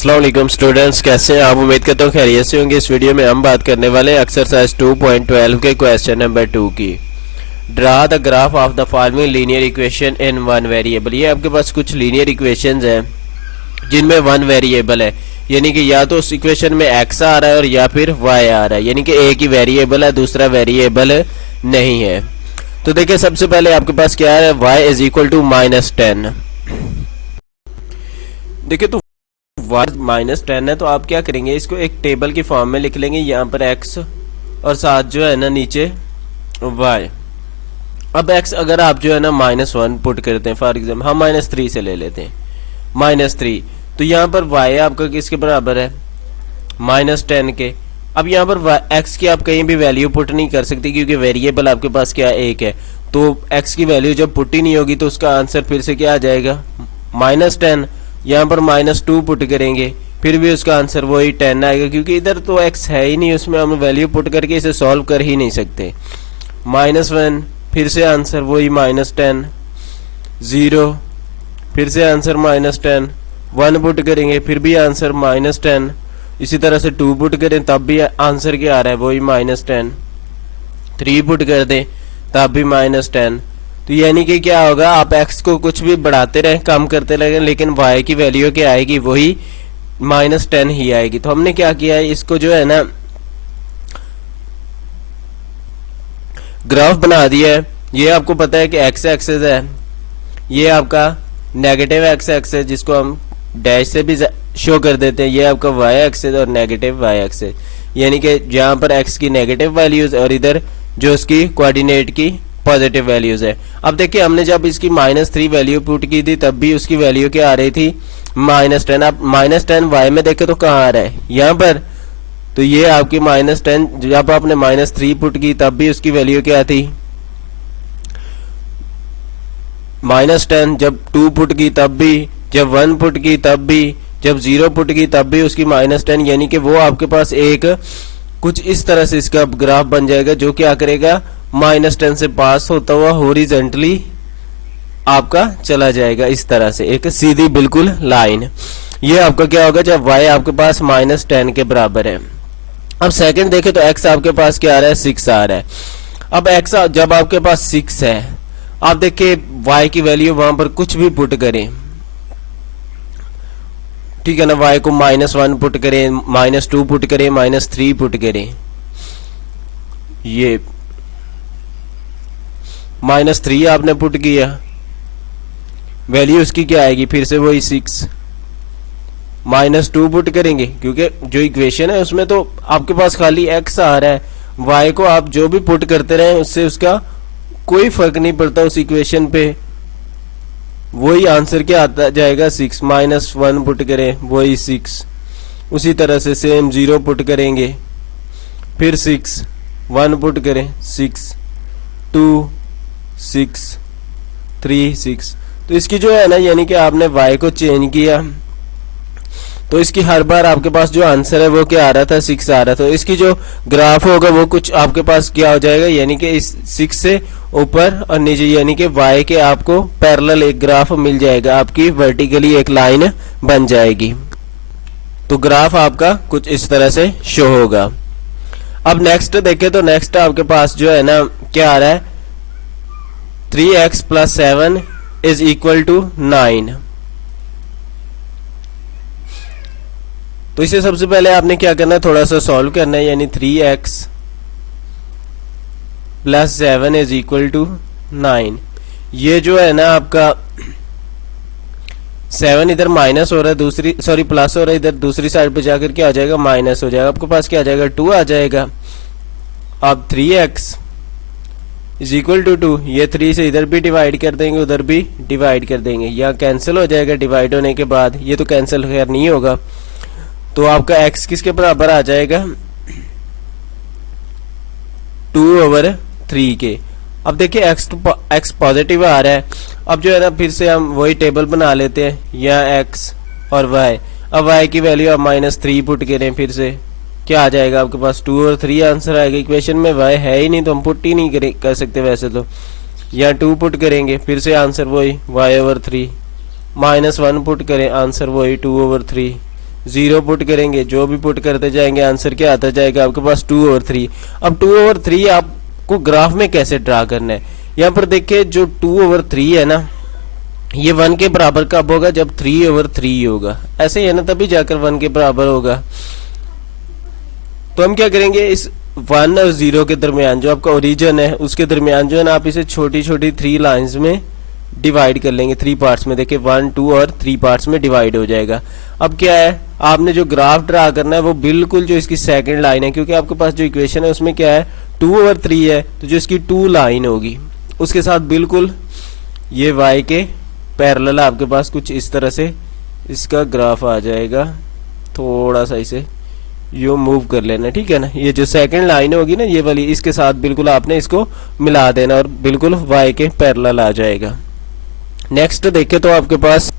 अस्सलाम वालेकुम स्टूडेंट्स, कैसे हैं आप? उम्मीद करता हूँ खैरियत से होंगे। इस वीडियो में हम बात करने वाले हैं एक्सरसाइज 2.12 के क्वेश्चन नंबर 2 की। Draw the graph of the following linear equation in one variable. ये आपके पास कुछ लीनियर इक्वेशंस हैं जिनमें वन वेरिएबल है, यानी कि या तो उस इक्वेशन में एक्स आ रहा है और या फिर वाई आ रहा है, यानी कि एक ही वेरिएबल है, दूसरा वेरिएबल नहीं है। तो देखिए सबसे पहले आपके पास क्या है, y इज इक्वल टू -10। देखिए तो y -10 है, तो आप क्या करेंगे, इसको एक टेबल की फॉर्म में लिख लेंगे। यहाँ पर x और साथ जो है ना नीचे y। अब x अगर आप जो है ना -1 पुट करते हैं, फॉर एग्जाम्पल हम -3 से ले लेते हैं, -3, तो यहाँ पर y आपका किसके बराबर है, -10 के। अब यहाँ पर x की आप कहीं भी वैल्यू पुट नहीं कर सकते क्योंकि वेरिएबल आपके पास क्या एक है। तो x की वैल्यू जब पुट ही नहीं होगी तो उसका आंसर फिर से क्या आ जाएगा, -10। यहाँ पर -2 पुट करेंगे फिर भी उसका आंसर वही 10 आएगा, क्योंकि इधर तो x है ही नहीं, उसमें हम वैल्यू पुट करके इसे सॉल्व कर ही नहीं सकते। -1 फिर से आंसर वही -10, 0 फिर से आंसर -10, 1 पुट करेंगे फिर भी आंसर -10, इसी तरह से 2 पुट करें तब भी आंसर क्या आ रहा है, वही -10, 3 पुट कर दें तब भी -10। तो यानी कि क्या होगा, आप x को कुछ भी बढ़ाते रहें, कम करते रहें, लेकिन y की वैल्यू क्या आएगी, वही -10 ही आएगी। तो हमने क्या किया है, इसको जो है ना ग्राफ बना दिया है। ये आपको पता है कि x एक्सेस है, ये आपका नेगेटिव x एक्सेस जिसको हम डैश से भी शो कर देते हैं, ये आपका y एक्सेस और नेगेटिव y एक्सेस, यानी कि यहाँ पर x की नेगेटिव वैल्यूज और इधर जो उसकी कोऑर्डिनेट की पॉजिटिव वैल्यूज है। अब देखिए हमने जब इसकी -3 वैल्यू पुट की थी तब भी उसकी वैल्यू क्या आ रही थी, -10। आप -10 y में देखे तो कहाँ आ रहा है, यहाँ पर। तो ये आपकी -10 जब आपने -3 पुट की तब भी उसकी वैल्यू क्या थी, -10। जब 2 पुट की तब भी, जब 1 पुट की तब भी, जब 0 पुट की तब भी उसकी -10, यानी कि वो आपके पास एक कुछ इस तरह से इसका ग्राफ बन जाएगा जो क्या करेगा, -10 से पास होता हुआ हॉरिजॉन्टली आपका चला जाएगा, इस तरह से एक सीधी बिल्कुल लाइन। ये आपका क्या होगा जब y आपके पास -10 के बराबर है। अब सेकंड देखें तो x आपके पास क्या आ रहा है, 6 आ रहा है। अब x जब आपके पास 6 है, आप देखिए y की वैल्यू वहां पर कुछ भी पुट करें, ठीक है ना, y को -1 पुट करें, -2 पुट करें, -3 पुट करें, ये -3 आपने पुट किया, वैल्यू उसकी क्या आएगी, फिर से वही 6, -2 पुट करेंगे क्योंकि जो इक्वेशन है उसमें तो आपके पास खाली x आ रहा है, y को आप जो भी पुट करते रहे उससे उसका कोई फर्क नहीं पड़ता उस इक्वेशन पे, वही आंसर क्या आता जाएगा, 6। -1 पुट करें वही 6, उसी तरह से सेम 0 पुट करेंगे फिर 6, 1 पुट करें 6, 2 6, 3 6। तो इसकी जो है ना, यानी कि आपने y को चेंज किया तो इसकी हर बार आपके पास जो आंसर है वो क्या आ रहा था, 6 आ रहा था। तो इसकी जो ग्राफ होगा वो कुछ आपके पास क्या हो जाएगा, यानी कि इस 6 से ऊपर और नीचे, यानी कि y के आपको पैरेलल एक ग्राफ मिल जाएगा, आपकी वर्टिकली एक लाइन बन जाएगी। तो ग्राफ आपका कुछ इस तरह से शो होगा। अब नेक्स्ट देखें तो नेक्स्ट आपके पास जो है ना क्या आ रहा है, 3x + 7 इज इक्वल टू 9। तो इसे सबसे पहले आपने क्या करना है, थोड़ा सा सॉल्व करना है, यानी 3x + 7 इज इक्वल टू 9। ये जो है ना आपका 7 इधर माइनस हो रहा है, दूसरी सॉरी प्लस हो रहा है, इधर दूसरी साइड पे जाकर क्या आ जाएगा, माइनस हो जाएगा। आपके पास क्या आ जाएगा, 2 आ जाएगा। अब 3x इज इक्वल टू 2, ये 3 से इधर भी डिवाइड कर देंगे, उधर भी डिवाइड कर देंगे, या कैंसिल हो जाएगा डिवाइड होने के बाद, ये तो कैंसिल खैर नहीं होगा। तो आपका x किसके बराबर आ जाएगा, 2/3 के। अब देखिए x पॉजिटिव आ रहा है। अब जो है ना फिर से हम वही टेबल बना लेते हैं, यहाँ x और y। अब y की वैल्यू आप -3 पुट करें, फिर से क्या आ जाएगा आपके पास, 2 और 3 आंसर आएगा। इक्वेशन में y है ही नहीं तो हम पुट ही नहीं कर सकते वैसे तो। यहाँ 2 पुट करेंगे फिर से आंसर वही y/3, -1 पुट करें आंसर वही 2/3, 0 पुट करेंगे, जो भी पुट करते जाएंगे आंसर क्या आता जाएगा आपके पास 2/3। अब 2/3 आपको ग्राफ में कैसे ड्रा करना है, यहाँ पर देखिए जो 2/3 है ना, ये 1 के बराबर कब होगा, जब 3/3 होगा, ऐसे ही है ना, तभी जाकर 1 के बराबर होगा। तो हम क्या करेंगे, इस 1 और 0 के दरमियान जो आपका ओरिजिन है उसके दरमियान जो है ना, आप इसे छोटी छोटी 3 लाइंस में डिवाइड कर लेंगे, 3 पार्ट्स में। देखिए 1, 2 और 3 पार्ट्स में डिवाइड हो जाएगा। अब क्या है, आपने जो ग्राफ ड्रा करना है वो बिल्कुल जो इसकी सेकंड लाइन है, क्योंकि आपके पास जो इक्वेशन है उसमें क्या है 2/3 है, तो जो इसकी 2 लाइन होगी उसके साथ बिल्कुल ये y के पैरेलल आपके पास कुछ इस तरह से इसका ग्राफ आ जाएगा। थोड़ा सा इसे यो मूव कर लेना, ठीक है ना। ये जो सेकंड लाइन होगी ना ये वाली, इसके साथ बिल्कुल आपने इसको मिला देना और बिल्कुल y के पैरेलल आ जाएगा। नेक्स्ट देखें तो आपके पास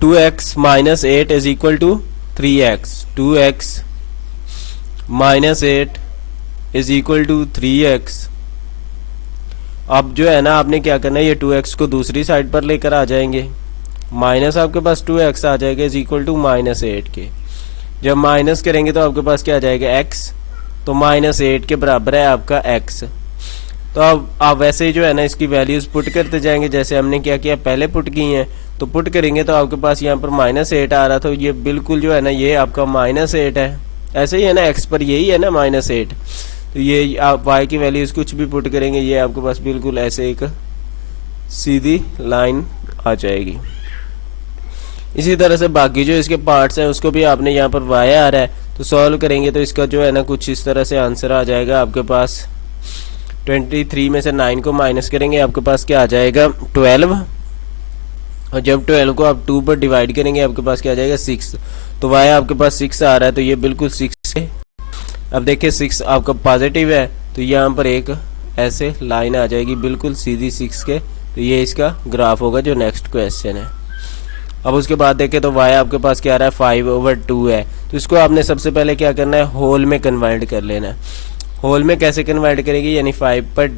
2x - 8 is equal to 3x, 2x - 8 is equal to 3x। अब जो है ना आपने क्या करना है, ये 2x को दूसरी साइड पर लेकर आ जाएंगे, माइनस आपके पास 2x आ जाएगा इज इक्वल टू -8 के। जब माइनस करेंगे तो आपके पास क्या आ जाएगा x, तो -8 के बराबर है आपका x। तो अब आप वैसे ही जो है ना इसकी वैल्यूज पुट करते जाएंगे, जैसे हमने क्या किया पहले पुट की हैं, तो पुट करेंगे तो आपके पास यहाँ पर -8 आ रहा था, तो ये बिल्कुल जो है ना ये आपका -8 है, ऐसे ही है ना, x पर यही है ना -8, तो ये आप y की वैल्यूज कुछ भी पुट करेंगे ये आपके पास बिल्कुल ऐसे एक सीधी लाइन आ जाएगी। इसी तरह से बाकी जो इसके पार्ट्स हैं उसको भी आपने यहाँ पर y आ रहा है, तो सॉल्व करेंगे तो इसका जो है ना कुछ इस तरह से आंसर आ जाएगा आपके पास। 23 में से 9 को माइनस करेंगे आपके पास क्या आ जाएगा 12, और जब 12 को आप 2 पर डिवाइड करेंगे आपके पास क्या आ जाएगा 6, तो y आपके पास 6 आ रहा है, तो ये बिल्कुल 6 है। अब देखिए 6 आपका पॉजिटिव है, तो यहाँ पर एक ऐसे लाइन आ जाएगी बिल्कुल सीधी 6 के, तो ये इसका ग्राफ होगा जो नेक्स्ट क्वेश्चन है। अब उसके बाद देखें तो y आपके पास क्या आ रहा है 5/2 है, तो इसको आपने सबसे पहले क्या करना है होल में कन्वर्ट कर लेना है। होल में कैसे कन्वर्ट करेंगे, यानी 5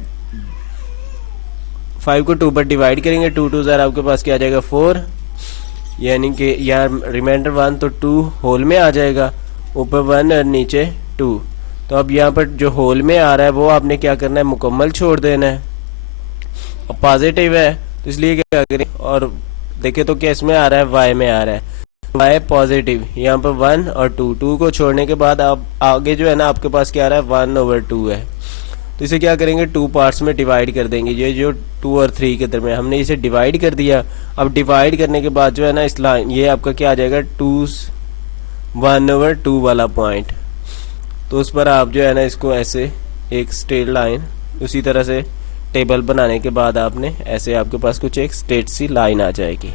को 2 पर डिवाइड करेंगे, 2 2 ज़ार आपके पास क्या आ जाएगा 4, यानी कि यहाँ रिमाइंडर 1 तो 2 होल में आ जाएगा, ऊपर 1 और नीचे 2। तो अब यहाँ पर जो होल में आ रहा है वो आपने क्या करना है मुकम्मल छोड़ देना है, और पॉजिटिव है तो इसलिए क्या करें, और देखे तो क्या इसमें आ रहा है y में आ रहा है, y पॉजिटिव, यहाँ पर 1 और 2 को छोड़ने के बाद आप आगे जो है ना आपके पास क्या आ रहा है 1/2 है, तो इसे क्या करेंगे 2 पार्ट्स में डिवाइड कर देंगे। ये जो 2 और 3 के दरमियान हमने इसे डिवाइड कर दिया। अब डिवाइड करने के बाद जो है ना इस लाइन ये आपका क्या आ जाएगा 1/2 वाला पॉइंट, तो उस पर आप जो है ना इसको ऐसे एक स्ट्रेट लाइन, उसी तरह से टेबल बनाने के बाद आपने ऐसे आपके पास कुछ एक स्ट्रेट सी लाइन आ जाएगी।